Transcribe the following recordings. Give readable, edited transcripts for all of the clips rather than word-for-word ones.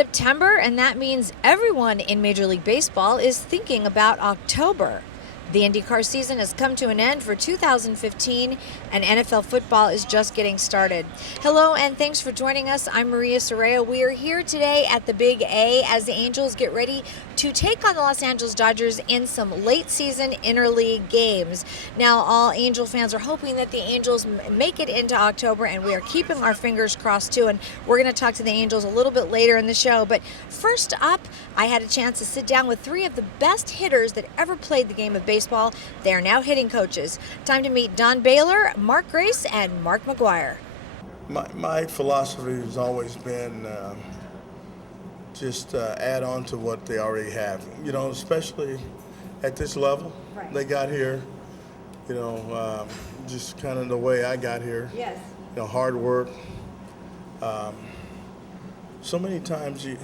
September, and that means everyone in Major League Baseball is thinking about October. The Indy Car season has come to an end for 2015, and NFL football is just getting started. Hello, and thanks for joining us. I'm Maria Serrao. We are here today at the Big A as the Angels get ready to take on the Los Angeles Dodgers in some late-season interleague games. Now, all Angel fans are hoping that the Angels make it into October, and we are keeping our fingers crossed, too. And we're going to talk to the Angels a little bit later in the show. But first up, I had a chance to sit down with three of the best hitters that ever played the game of baseball. They are now hitting coaches. Time to meet Don Baylor, Mark Grace, and Mark McGuire. My philosophy has always been just add on to what they already have. You know, especially at this level, Right. They got here. You know, just kind of the way I got here. Yes. You know, hard work. So many times I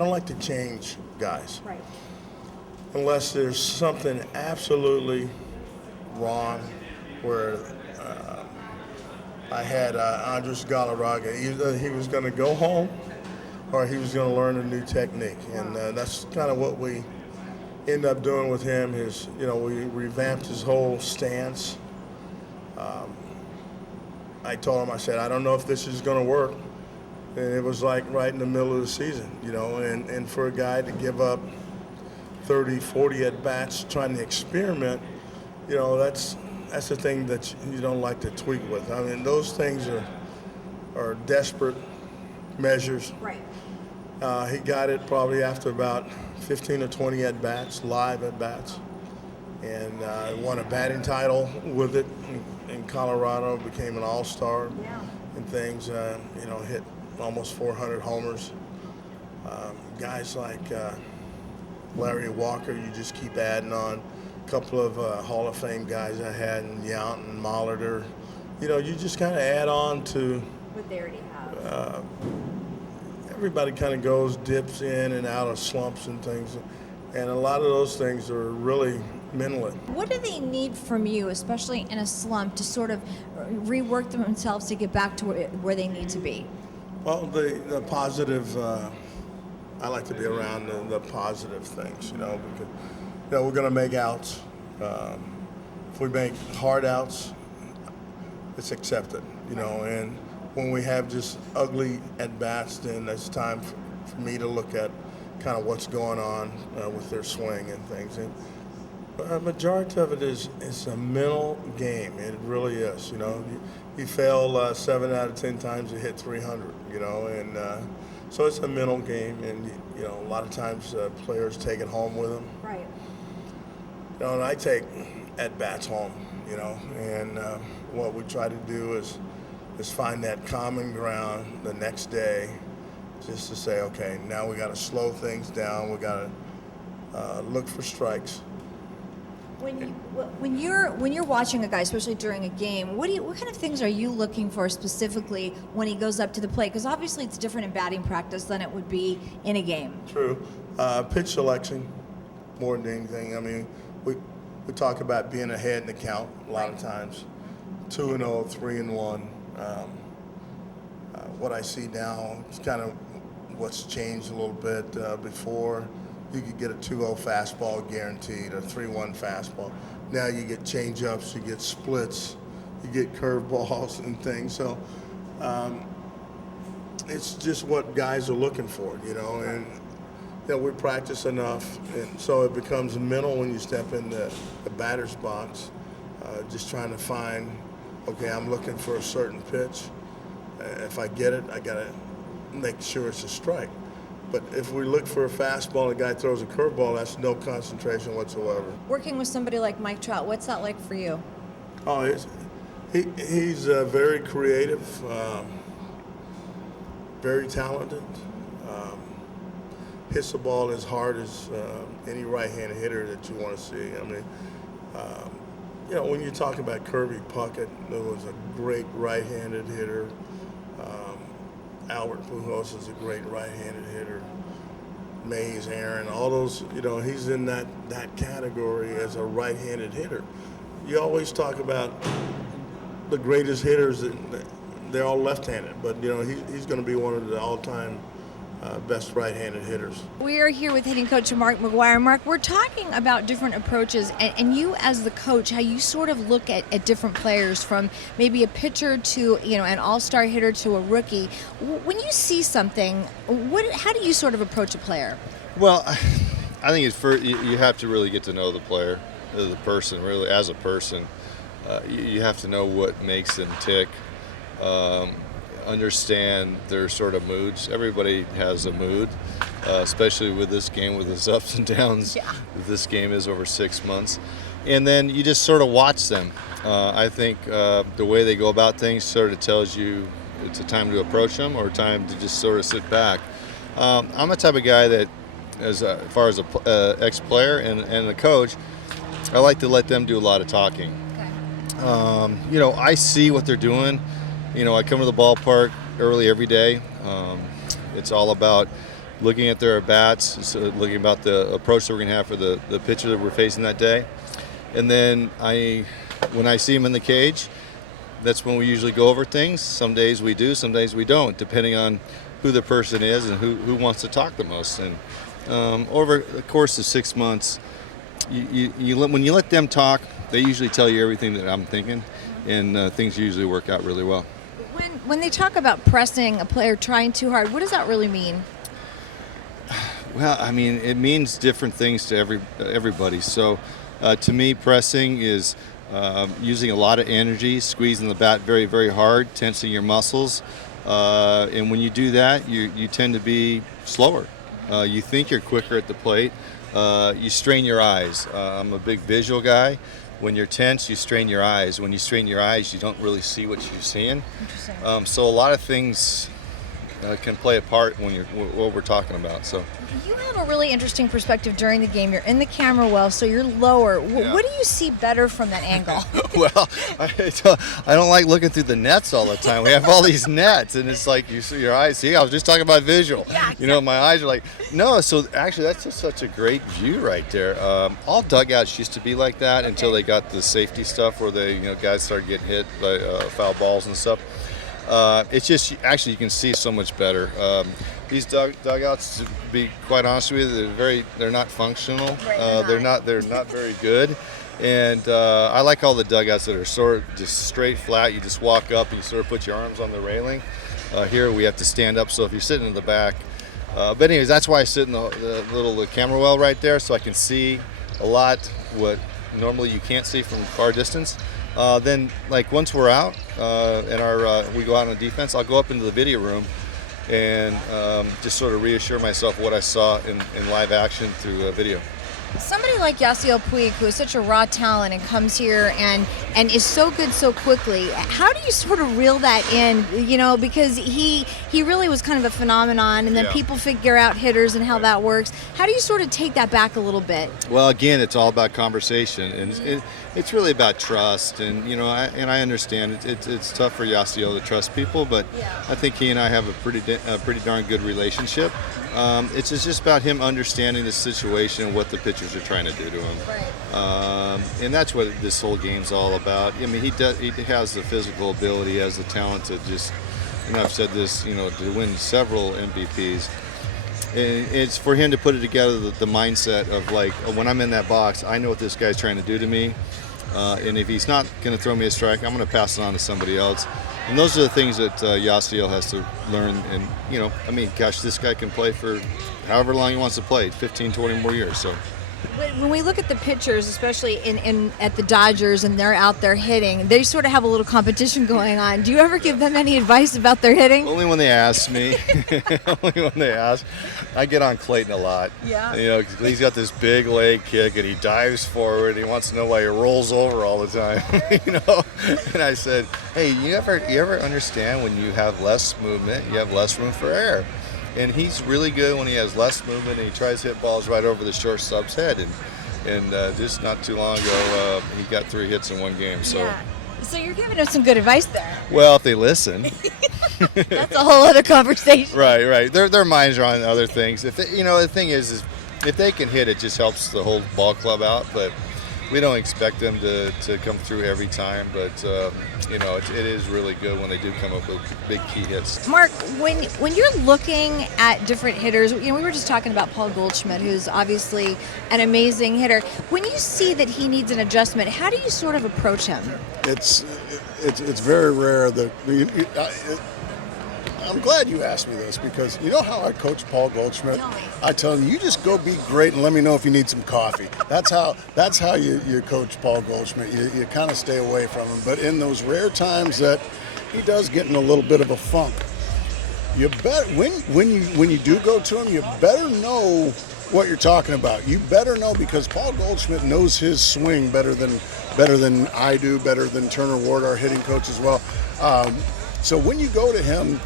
don't like to change guys. Right. Unless there's something absolutely wrong where I had Andres Galarraga. Either he was going to go home or he was going to learn a new technique. And that's kind of what we end up doing with him is, you know, we revamped his whole stance. I told him, I said, I don't know if this is going to work. And it was like right in the middle of the season, you know, and for a guy to give up 30, 40 at-bats trying to experiment, you know, that's the thing that you don't like to tweak with. I mean, those things are desperate measures. Right. He got it probably after about 15 or 20 at-bats, live at-bats, and won a batting title with it in Colorado, became an all-star and things, you know, hit almost 400 homers. Guys like Larry Walker, you just keep adding on. A couple of Hall of Fame guys I had, and Yount and Molitor. You know, you just kind of add on to What they already have. everybody kind of goes, dips in and out of slumps and things. And a lot of those things are really mentally. What do they need from you, especially in a slump, to sort of rework themselves to get back to where they need to be? Well, the positive, I like to be around the positive things, you know, because, you know, we're going to make outs. If we make hard outs, it's accepted, you know, and when we have just ugly at-bats, then it's time for me to look at kind of what's going on with their swing and things. And a majority of it is a mental game. It really is, you know. You fail 7 out of 10 times, you hit 300, you know, and so it's a mental game, and you know, a lot of times players take it home with them. Right. You know, and I take at-bats home, you know, and what we try to do is find that common ground the next day, just to say, okay, now we got to slow things down, we got to look for strikes. When you're watching a guy, especially during a game, what kind of things are you looking for specifically when he goes up to the plate? Because obviously it's different in batting practice than it would be in a game. True. Pitch selection, more than anything. I mean, we talk about being ahead in the count a lot of times. 2-0, 3-1. What I see now is kind of what's changed a little bit. Before, you could get a 2-0 fastball guaranteed, a 3-1 fastball. Now you get change-ups, you get splits, you get curveballs and things. So it's just what guys are looking for, you know. And you know, we practice enough, and so it becomes mental when you step in the batter's box, just trying to find, okay, I'm looking for a certain pitch. If I get it, I got to make sure it's a strike. But if we look for a fastball and a guy throws a curveball, that's no concentration whatsoever. Working with somebody like Mike Trout, what's that like for you? Oh, he's very creative, very talented. Hits the ball as hard as any right-handed hitter that you want to see. I mean, you know, when you're talking about Kirby Puckett, there was a great right-handed hitter. Albert Pujols is a great right-handed hitter. Mays, Aaron, all those, you know, he's in that category as a right-handed hitter. You always talk about the greatest hitters, they're all left-handed, but, you know, he's going to be one of the all-time best right-handed hitters. We are here with hitting coach Mark McGuire. Mark, we're talking about different approaches, and you as the coach, how you sort of look at different players, from maybe a pitcher to an all-star hitter to a rookie. When you see something, how do you sort of approach a player? Well, I think you have to really get to know the player, the person, really as a person. You have to know what makes them tick. Understand their sort of moods. Everybody has a mood, especially with this game, with its ups and downs. Yeah. This game is over 6 months. And then you just sort of watch them. I think the way they go about things sort of tells you it's a time to approach them or time to just sort of sit back. I'm the type of guy that, as far as a ex-player and a coach, I like to let them do a lot of talking. Okay. I see what they're doing. I come to the ballpark early every day. It's all about looking at their at-bats, looking about the approach that we're going to have for the pitcher that we're facing that day. And then when I see them in the cage, that's when we usually go over things. Some days we do, some days we don't, depending on who the person is and who wants to talk the most. And over the course of 6 months, when you let them talk, they usually tell you everything that I'm thinking, and things usually work out really well. When they talk about pressing a player, trying too hard, what does that really mean? Well, I mean, it means different things to everybody. So to me, pressing is using a lot of energy, squeezing the bat very, very hard, tensing your muscles. And when you do that, you tend to be slower. You think you're quicker at the plate. You strain your eyes. I'm a big visual guy. When you're tense, you strain your eyes. When you strain your eyes, you don't really see what you're seeing. Interesting. So a lot of things can play a part when what we're talking about. So you have a really interesting perspective during the game. You're in the camera well, so you're lower. Yeah. What do you see better from that angle? Well, I don't like looking through the nets all the time. We have all these nets, and it's like you see your eyes. See, I was just talking about visual. Yeah, exactly. My eyes are like, no. So actually, that's just such a great view right there. All dugouts used to be like that until they got the safety stuff where guys started getting hit by foul balls and stuff. It's just actually you can see so much better. These dugouts, to be quite honest with you, they're not functional. Right, they're not very good. And I like all the dugouts that are sort of just straight flat. You just walk up and you sort of put your arms on the railing. Here we have to stand up, so if you're sitting in the back. But anyways, that's why I sit in the little camera well right there, so I can see a lot what normally you can't see from far distance. Then, once we're out and we go out on defense, I'll go up into the video room and just sort of reassure myself what I saw in live action through video. Somebody like Yasiel Puig, who is such a raw talent and comes here and is so good so quickly, how do you sort of reel that in, because he really was kind of a phenomenon, and then people figure out hitters and how that works. How do you sort of take that back a little bit? Well, again, it's all about conversation, and it's really about trust, and I understand it's tough for Yasiel to trust people, but I think he and I have a pretty darn good relationship. It's just about him understanding the situation and what the pitchers are trying to do to him. Right. And that's what this whole game's all about. I mean, he has the physical ability, he has the talent to just, I've said this, to win several MVPs. And it's for him to put it together, the mindset of when I'm in that box, I know what this guy's trying to do to me. And if he's not going to throw me a strike, I'm going to pass it on to somebody else. And those are the things that Yasiel has to learn. And, this guy can play for however long he wants to play, 15, 20 more years. So. When we look at the pitchers, especially at the Dodgers, and they're out there hitting, they sort of have a little competition going on. Do you ever give them any advice about their hitting? Only when they ask me. Only when they ask. I get on Clayton a lot. Yeah. He's got this big leg kick, and he dives forward. He wants to know why he rolls over all the time. And I said, hey, you ever understand when you have less movement, you have less room for error? And he's really good when he has less movement, and he tries to hit balls right over the shortstop's head. And just not too long ago, he got 3 hits in one game. So. Yeah. So you're giving us some good advice there. Well, if they listen. That's a whole other conversation. Right. Their minds are on other things. If they, the thing is if they can hit, it just helps the whole ball club out. But we don't expect them to come through every time, but it is really good when they do come up with big key hits. Mark, when you're looking at different hitters, we were just talking about Paul Goldschmidt, who's obviously an amazing hitter. When you see that he needs an adjustment, how do you sort of approach him? It's very rare that I'm glad you asked me this, because you know how I coach Paul Goldschmidt? Tell me. I tell him, you just go be great and let me know if you need some coffee. That's how you coach Paul Goldschmidt. You kind of stay away from him. But in those rare times that he does get in a little bit of a funk, you bet when you do go to him, you better know what you're talking about. You better know, because Paul Goldschmidt knows his swing better than I do, better than Turner Ward, our hitting coach, as well. So when you go to him,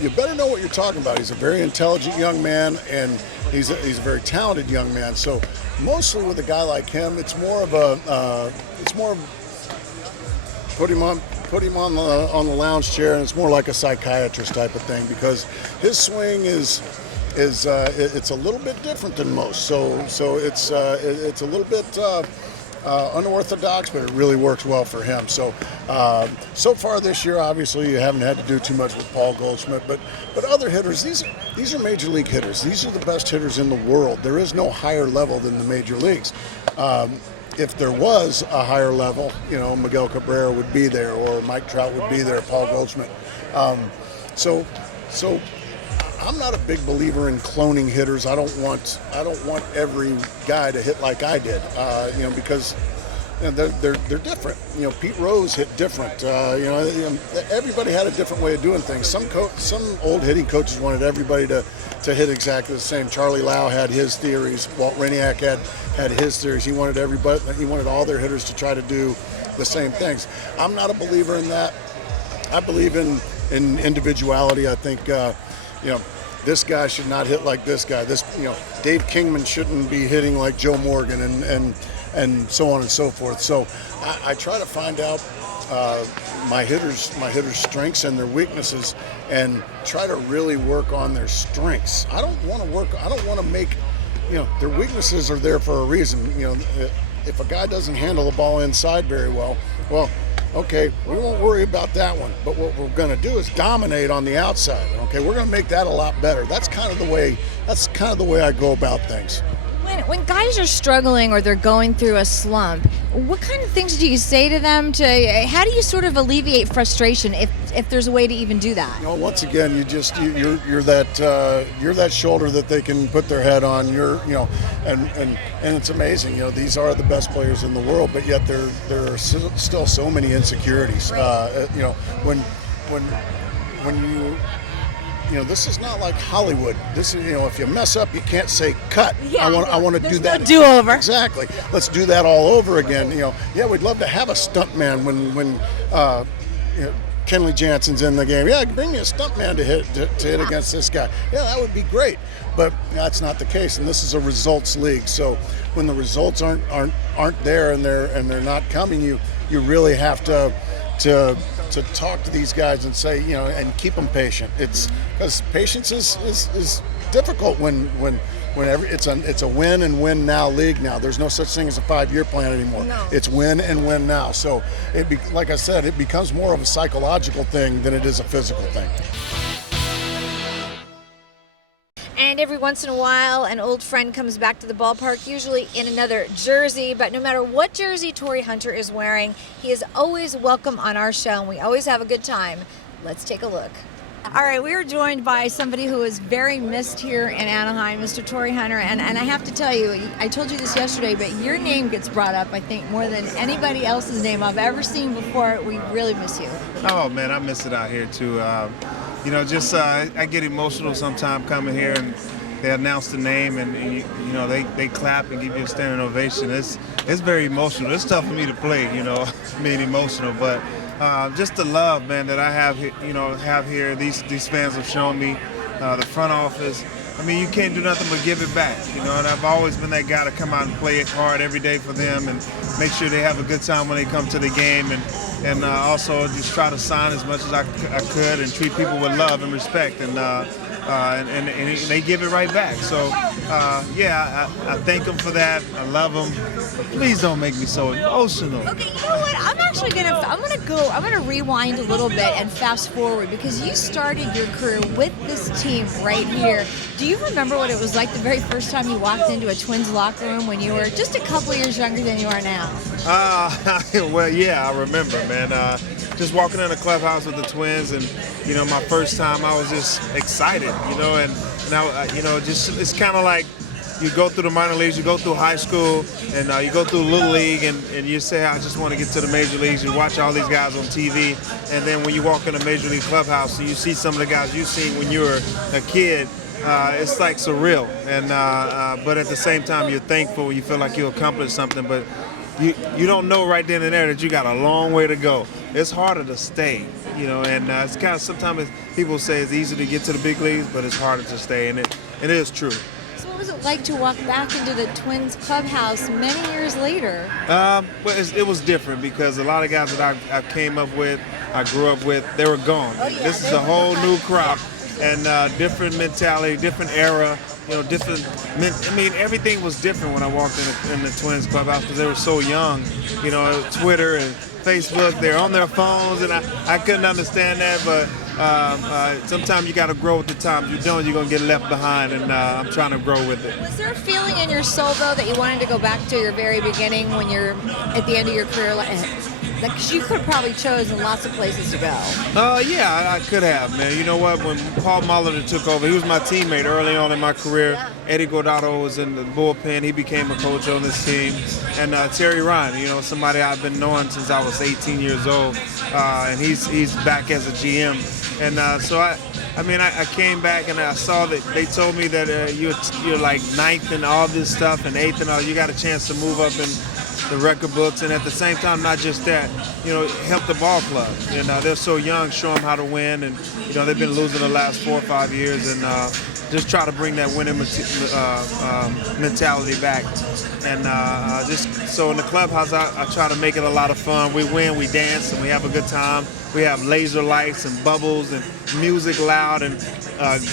you better know what you're talking about. He's a very intelligent young man, and he's a very talented young man. So mostly with a guy like him, it's more of put him on the lounge chair, and it's more like a psychiatrist type of thing, because his swing is it's a little bit different than most. So it's a little bit unorthodox, but it really works well for him. So far this year, obviously, you haven't had to do too much with Paul Goldschmidt, but other hitters, these are major league hitters. These are the best hitters in the world. There is no higher level than the major leagues. If there was a higher level, Miguel Cabrera would be there, or Mike Trout would be there, Paul Goldschmidt. So I'm not a big believer in cloning hitters. I don't want every guy to hit like I did, because they're different. Pete Rose hit different. Everybody had a different way of doing things. Some old hitting coaches wanted everybody to hit exactly the same. Charlie Lau had his theories. Walt Rainiac had his theories. He wanted all their hitters to try to do the same things. I'm not a believer in that. I believe in individuality. I think this guy should not hit like this guy. Dave Kingman shouldn't be hitting like Joe Morgan, and so on and so forth. So I try to find out my hitters' strengths and their weaknesses, and try to really work on their strengths. I don't want to make, their weaknesses are there for a reason. If a guy doesn't handle the ball inside very well, okay, we won't worry about that one. But what we're going to do is dominate on the outside. Okay, we're going to make that a lot better. That's kind of the way I go about things. When guys are struggling or they're going through a slump, what kind of things do you say to them? How do you sort of alleviate frustration, if there's a way to even do that? Once again, you're that shoulder that they can put their head on. And it's amazing. These are the best players in the world, but yet there are still so many insecurities. When you. This is not like Hollywood. This is, if you mess up, you can't say cut. Yeah, I want to do that. No do-over. Exactly. Let's do that all over again. We'd love to have a stuntman when Kenley Jansen's in the game. Yeah, bring me a stuntman to hit against this guy. Yeah, that would be great. But that's not the case, and this is a results league. So when the results aren't there and they're not coming, you really have to talk to these guys and say, and keep them patient. It's because patience is difficult when it's a win and win now league now. There's no such thing as a 5-year plan anymore. No. It's win and win now. So like I said, it becomes more of a psychological thing than it is a physical thing. And every once in a while, an old friend comes back to the ballpark, usually in another jersey. But no matter what jersey Torii Hunter is wearing, he is always welcome on our show, and we always have a good time. Let's take a look. All right, we are joined by somebody who is very missed here in Anaheim, Mr. Torii Hunter. And I have to tell you, I told you this yesterday, but your name gets brought up, I think, more than anybody else's name I've ever seen before. We really miss you. Oh, man, I miss it out here, too. I get emotional sometimes coming here, and they announce the name, and they clap and give you a standing ovation. It's very emotional. It's tough for me to play, being emotional, but just the love, man, that I have here. These fans have shown me, the front office. I mean, you can't do nothing but give it back, and I've always been that guy to come out and play it hard every day for them and make sure they have a good time when they come to the game, and also just try to sign as much as I could and treat people with love and respect. And and they give it right back. So, I thank them for that. I love them. But please don't make me so emotional. Okay, you know what? I'm gonna rewind a little bit and fast forward, because you started your career with this team right here. Do you remember what it was like the very first time you walked into a Twins locker room when you were just a couple years younger than you are now? Well, yeah, I remember, man. Just walking in the clubhouse with the Twins, and my first time, I was just excited, and now, just it's kind of like you go through the minor leagues, you go through high school, and you go through Little League, and you say, I just want to get to the major leagues. You watch all these guys on TV, and then when you walk in a major league clubhouse and you see some of the guys you've seen when you were a kid, it's like surreal. And but at the same time, you're thankful. You feel like you accomplished something, but you don't know right then and there that you got a long way to go. It's harder to stay, and it's kind of, sometimes people say it's easy to get to the big leagues, but it's harder to stay, and it is true. What was it like to walk back into the Twins clubhouse many years later? Well, it was different, because a lot of guys that I came up with, I grew up with, they were gone. Oh, yeah, this is a whole new crop, and different mentality, different era, everything was different when I walked in the Twins clubhouse, because they were so young. Twitter and Facebook, they're on their phones, and I couldn't understand that, but sometimes you got to grow with the times. You don't, you're going to get left behind, and I'm trying to grow with it. Was there a feeling in your soul, though, that you wanted to go back to your very beginning when you're at the end of your career? Like, you could have probably chosen lots of places to go. Yeah, I could have, man. You know what? When Paul Molitor took over, he was my teammate early on in my career. Yeah. Eddie Guardado was in the bullpen. He became a coach on this team. And Terry Ryan, somebody I've been knowing since I was 18 years old. And he's back as a GM. And so I came back and I saw that they told me that you're like ninth and all this stuff, and eighth and all. You got a chance to move up in the record books, and at the same time, not just that, help the ball club. They're so young, show them how to win, and they've been losing the last 4 or 5 years, and just try to bring that winning mentality back. And just so in the clubhouse, I try to make it a lot of fun. We win, we dance, and we have a good time. We have laser lights and bubbles and music loud and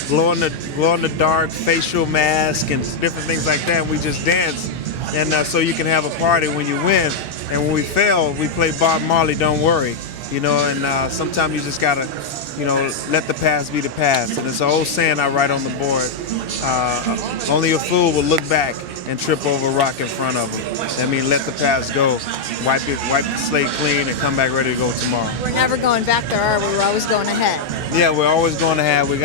glow in the dark facial mask and different things like that. We just dance. And so you can have a party when you win. And when we fail, we play Bob Marley, Don't Worry. And sometimes you just got to, let the past be the past. And it's an old saying I write on the board. Only a fool will look back and trip over a rock in front of them. Let the past go. Wipe the slate clean and come back ready to go tomorrow. We're never going back there, are we? We're always going ahead. Yeah, we're always going ahead. We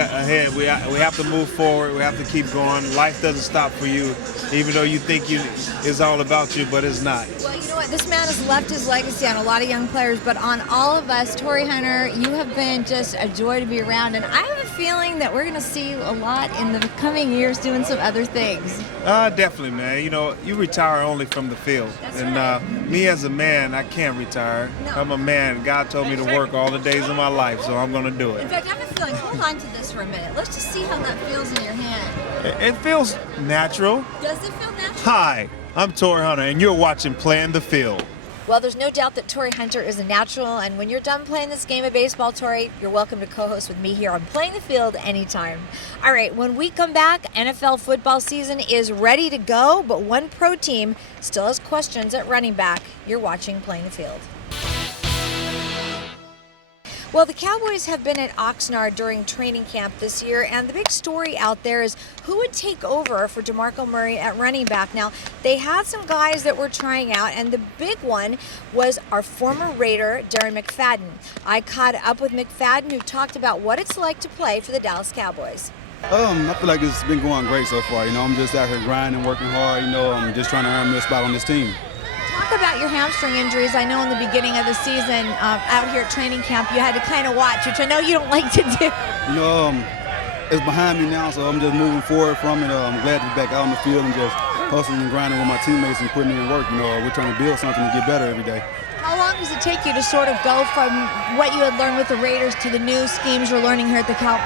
have to move forward. We have to keep going. Life doesn't stop for you, even though you think it's all about you, but it's not. Well, you know what? This man has left his legacy on a lot of young players, but on all of us. Torii Hunter, you have been just a joy to be around, and I have a feeling that we're going to see you a lot in the coming years doing some other things. Definitely, man. You retire only from the field. That's and right. Me as a man, I can't retire. No. I'm a man. God told me to work all the days of my life, so I'm going to do In it. fact, I have a feeling, hold on to this for a minute. Let's just see how that feels in your hand. It feels natural. Does it feel natural? Hi, I'm Torii Hunter, and you're watching Playing the Field. Well, there's no doubt that Torii Hunter is a natural, and when you're done playing this game of baseball, Torii, you're welcome to co-host with me here on Playing the Field anytime. All right, when we come back, NFL football season is ready to go, but one pro team still has questions at running back. You're watching Playing the Field. Well, the Cowboys have been at Oxnard during training camp this year, and the big story out there is who would take over for DeMarco Murray at running back. Now, they had some guys that were trying out, and the big one was our former Raider, Darren McFadden. I caught up with McFadden, who talked about what it's like to play for the Dallas Cowboys. I feel like it's been going great so far. I'm just out here grinding, working hard. I'm just trying to earn me a spot on this team. Talk about your hamstring injuries. I know in the beginning of the season, out here at training camp, you had to kind of watch, which I know you don't like to do. It's behind me now, so I'm just moving forward from it. I'm glad to be back out on the field and just hustling and grinding with my teammates and putting in work. We're trying to build something to get better every day. How long does it take you to sort of go from what you had learned with the Raiders to the new schemes you're learning here at the Cowboys?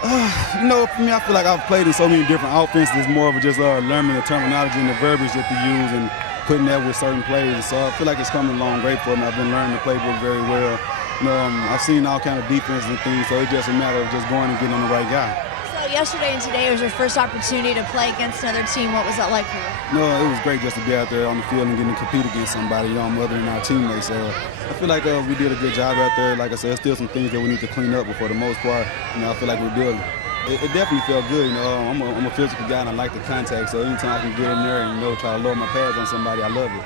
For me, I feel like I've played in so many different offenses. It's more of just learning the terminology and the verbiage that to use and putting that with certain plays. So I feel like it's coming along great for me. I've been learning the playbook very well. I've seen all kind of defenses and things, so it's just a matter of just going and getting on the right guy. So yesterday and today was your first opportunity to play against another team. What was that like for you? No, it was great just to be out there on the field and getting to compete against somebody, other than our teammates. I feel like we did a good job out there. Like I said, there's still some things that we need to clean up, but for the most part, I feel like we're building. It definitely felt good. I'm a physical guy and I like the contact, so anytime I can get in there and try to lower my pads on somebody, I love it.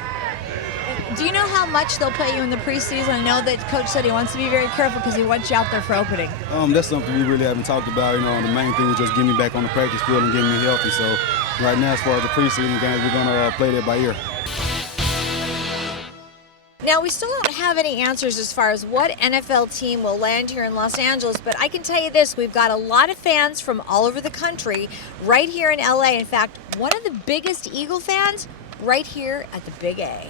Do you know how much they'll play you in the preseason? I know that Coach said he wants to be very careful because he wants you out there for opening. That's something we really haven't talked about. The main thing was just getting me back on the practice field and getting me healthy. So right now, as far as the preseason games, we're going to play that by ear. Now, we still don't have any answers as far as what NFL team will land here in Los Angeles, but I can tell you this, we've got a lot of fans from all over the country right here in LA. In fact, one of the biggest Eagle fans right here at the Big A.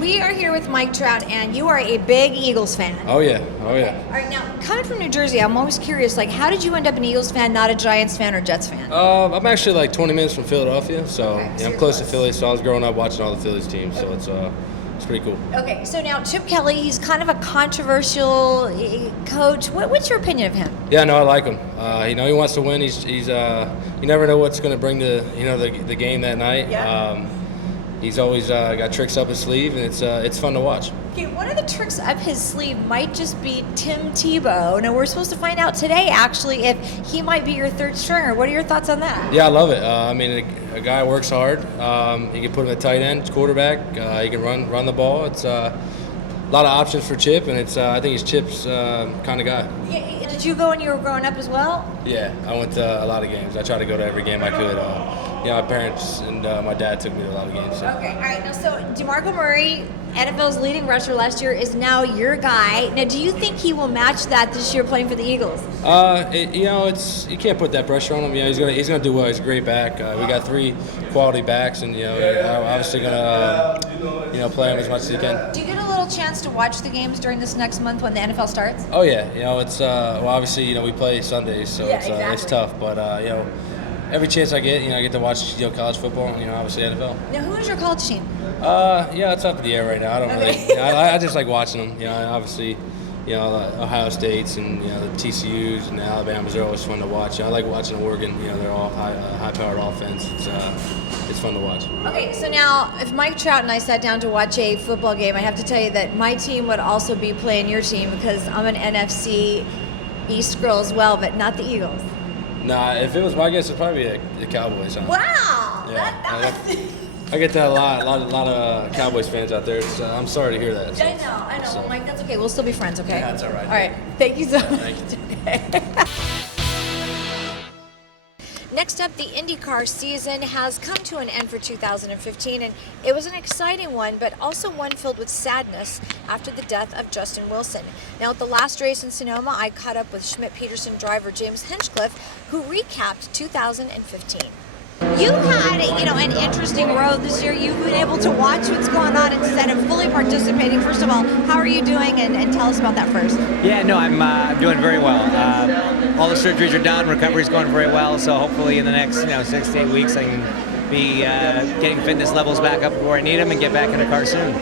We are here with Mike Trout, and you are a big Eagles fan. Oh yeah, oh yeah. All right, now, coming from New Jersey, I'm always curious, how did you end up an Eagles fan, not a Giants fan or Jets fan? I'm actually like 20 minutes from Philadelphia, so Okay, so I'm you're close to close. Philly, so I was growing up watching all the Phillies teams, so it's pretty cool. Okay, so now Chip Kelly, he's kind of a controversial coach. What's your opinion of him? Yeah, no, I like him. He wants to win. He's you never know what's going to bring the game that night. Yeah. He's always got tricks up his sleeve, and it's fun to watch. Okay, one of the tricks up his sleeve might just be Tim Tebow. Now, we're supposed to find out today, actually, if he might be your third stringer. What are your thoughts on that? Yeah, I love it. A guy works hard. You can put him at tight end, quarterback. He can run the ball. It's a lot of options for Chip, and I think he's Chip's kind of guy. Yeah, did you go when you were growing up as well? Yeah, I went to a lot of games. I tried to go to every game I could. My parents and my dad took me to a lot of games. So. Okay, all right. Now, so DeMarco Murray, NFL's leading rusher last year, is now your guy. Now, do you think he will match that this year playing for the Eagles? You can't put that pressure on him. He's gonna do well. He's a great back. We got 3 quality backs, and obviously gonna play him as much as he can. Do you get a little chance to watch the games during this next month when the NFL starts? Oh yeah, it's obviously we play Sundays, so Yeah, it's exactly. tough, but every chance I get, I get to watch college football, obviously NFL. Now, who is your college team? It's up in the air right now. I don't Okay. really. I just like watching them. Obviously, Ohio States and the TCU's and the Alabamas are always fun to watch. I like watching Oregon. They're all high-powered offense. It's fun to watch. Okay, so now if Mike Trout and I sat down to watch a football game, I have to tell you that my team would also be playing your team because I'm an NFC East girl as well, but not the Eagles. Nah, if it was my guess, it'd probably be the Cowboys. Huh? Wow! Yeah, I get that a lot of Cowboys fans out there. So I'm sorry to hear that. I know. So. Well, Mike, that's okay. We'll still be friends, okay? Yeah, that's all right. All right. Thank you so much. Thank you. Next up, the Indy Car season has come to an end for 2015, and it was an exciting one, but also one filled with sadness after the death of Justin Wilson. Now, at the last race in Sonoma, I caught up with Schmidt-Peterson driver James Hinchcliffe, who recapped 2015. You had, an interesting road this year. You've been able to watch what's going on instead of fully participating. First of all, how are you doing? And tell us about that first. Yeah, no, I'm doing very well. All the surgeries are done. Recovery's going very well. So hopefully in the next 6 to 8 weeks, I can be getting fitness levels back up where I need them and get back in the car soon.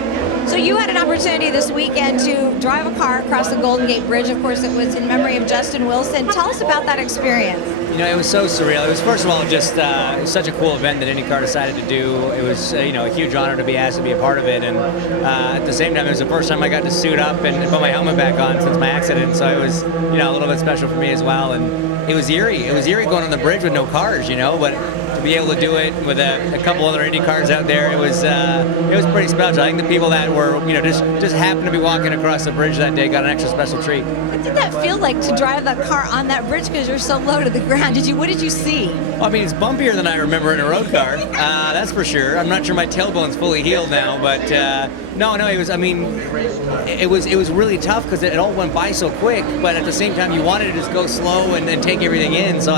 So you had an opportunity this weekend to drive a car across the Golden Gate Bridge. Of course, it was in memory of Justin Wilson. Tell us about that experience. It was so surreal. It was, first of all, just it was such a cool event that IndyCar decided to do. It was, a huge honor to be asked to be a part of it. And at the same time, it was the first time I got to suit up and put my helmet back on since my accident. So it was, a little bit special for me as well. And it was eerie. It was eerie going on the bridge with no cars, but to be able to do it with a couple other Indy cars out there, it was pretty special. I think the people that were, just happened to be walking across the bridge that day got an extra special treat. What did that feel like to drive that car on that bridge because you're so low to the ground? What did you see? Well, it's bumpier than I remember in a road car. That's for sure. I'm not sure my tailbone's fully healed now, but no, it was. It was really tough because it all went by so quick. But at the same time, you wanted to just go slow and take everything in. So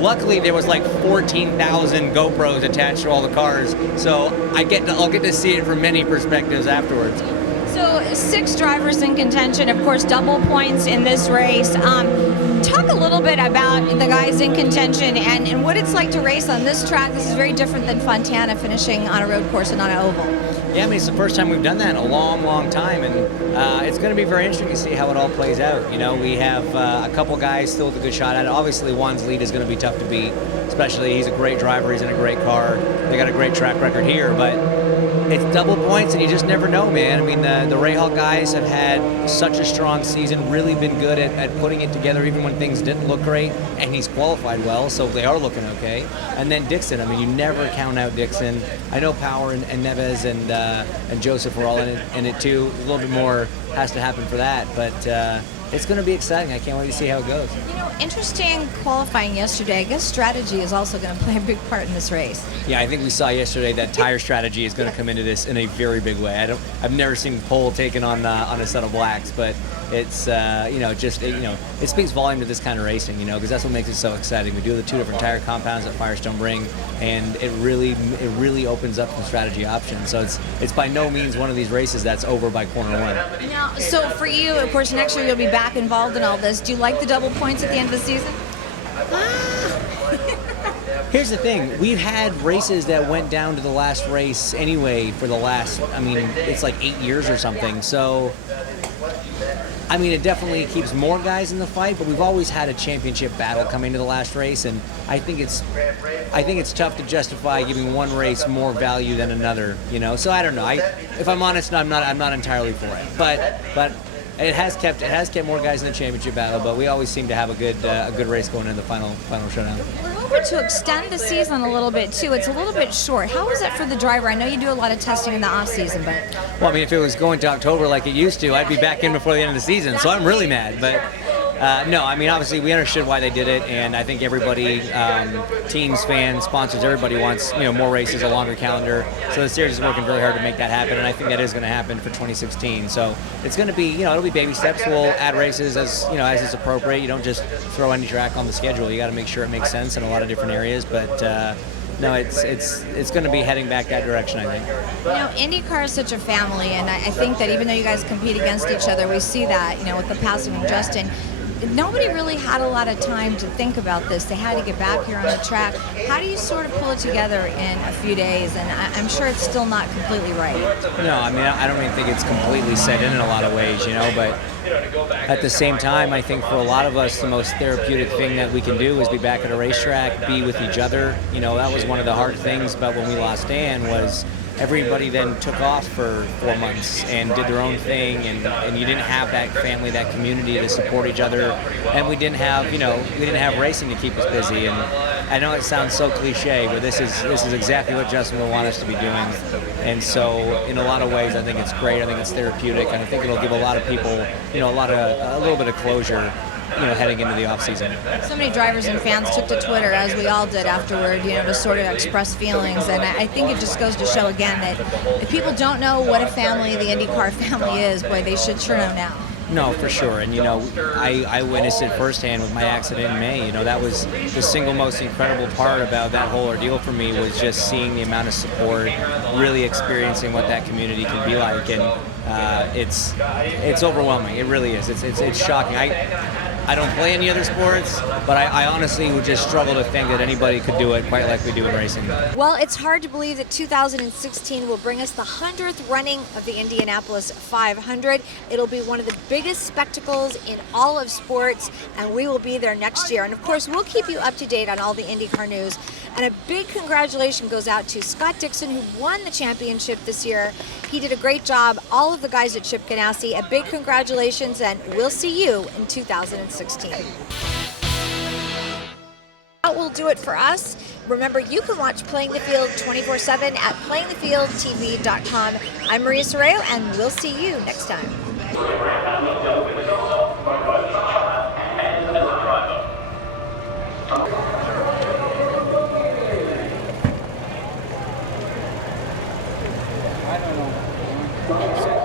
luckily there was like 14,000 GoPros attached to all the cars. So I'll get to see it from many perspectives afterwards. So So 6 drivers in contention, of course, double points in this race. Talk a little bit about the guys in contention and what it's like to race on this track. This is very different than Fontana, finishing on a road course and on an oval. Yeah, I mean, it's the first time we've done that in a long, long time, and it's going to be very interesting to see how it all plays out. You know, we have a couple guys still with a good shot at it. Obviously, Juan's lead is going to be tough to beat, especially he's a great driver, he's in a great car. They got a great track record here, but it's double points, and you just never know, man. I mean, the Rahal guys have had such a strong season, really been good at putting it together even when things didn't look great, and he's qualified well, so they are looking okay. And then Dixon, I mean, you never count out Dixon. I know Power and Neves and Joseph were all in it too. A little bit more has to happen for that, but it's going to be exciting. I can't wait to see how it goes. You know, interesting qualifying yesterday. I guess strategy is also going to play a big part in this race. Yeah, I think we saw yesterday that tire strategy is going to come into this in a very big way. I've never seen pole taken on a set of blacks, but it's it speaks volume to this kind of racing, because that's what makes it so exciting. We do the 2 different tire compounds that Firestone bring, and it really opens up some strategy options. So it's by no means one of these races that's over by corner 1. Now, so for you, of course, next year you'll be back involved in all this. Do you like the double points at the end of the season? Here's the thing. We've had races that went down to the last race anyway for the last, it's like 8 years or something. So, it definitely keeps more guys in the fight, but we've always had a championship battle coming to the last race, and I think it's tough to justify giving one race more value than another, So I don't know. If I'm honest, I'm not entirely for it. But it has kept more guys in the championship battle, but we always seem to have a good race going into the final showdown. We're hoping to extend the season a little bit too. It's a little bit short. How is that for the driver? I know you do a lot of testing in the off season, but if it was going to October like it used to, I'd be back in before the end of the season. So I'm really mad, but. No, obviously we understood why they did it, and I think everybody, teams, fans, sponsors, everybody wants more races, a longer calendar. So the series is working really hard to make that happen, and I think that is going to happen for 2016. So it's going to be, it'll be baby steps. We'll add races as it's appropriate. You don't just throw any track on the schedule. You got to make sure it makes sense in a lot of different areas, but. No, it's going to be heading back that direction, I think. IndyCar is such a family, and I think that even though you guys compete against each other, we see that, with the passing of Justin. Nobody really had a lot of time to think about this. They had to get back here on the track. How do you sort of pull it together in a few days? And I'm sure it's still not completely right. No, I don't even think it's completely set in a lot of ways, but at the same time, I think for a lot of us, the most therapeutic thing that we can do is be back at a racetrack, be with each other. That was one of the hard things about when we lost Dan was everybody then took off for 4 months and did their own thing, and you didn't have that family, that community to support each other, and we didn't have racing to keep us busy. And I know it sounds so cliche, but this is exactly what Justin will want us to be doing. And so in a lot of ways, I think it's great. I think it's therapeutic, and I think it'll give a lot of people, a little bit of closure. Heading into the off season. So many drivers and fans took to Twitter, as we all did afterward, to sort of express feelings. And I think it just goes to show again that if people don't know what a family the IndyCar family is, boy, they should sure know now. No, for sure. And, I witnessed it firsthand with my accident in May. That was the single most incredible part about that whole ordeal for me was just seeing the amount of support, really experiencing what that community can be like. And it's overwhelming. It really is. It's shocking. I don't play any other sports, but I honestly would just struggle to think that anybody could do it quite like we do in racing. Well, it's hard to believe that 2016 will bring us the 100th running of the Indianapolis 500. It'll be one of the biggest spectacles in all of sports, and we will be there next year. And of course, we'll keep you up to date on all the IndyCar news. And a big congratulations goes out to Scott Dixon, who won the championship this year. He did a great job. All of the guys at Chip Ganassi, a big congratulations, and we'll see you in 2016. That will do it for us. Remember, you can watch Playing the Field 24/7 at playingthefieldtv.com. I'm Maria Serrao, and we'll see you next time. I don't know.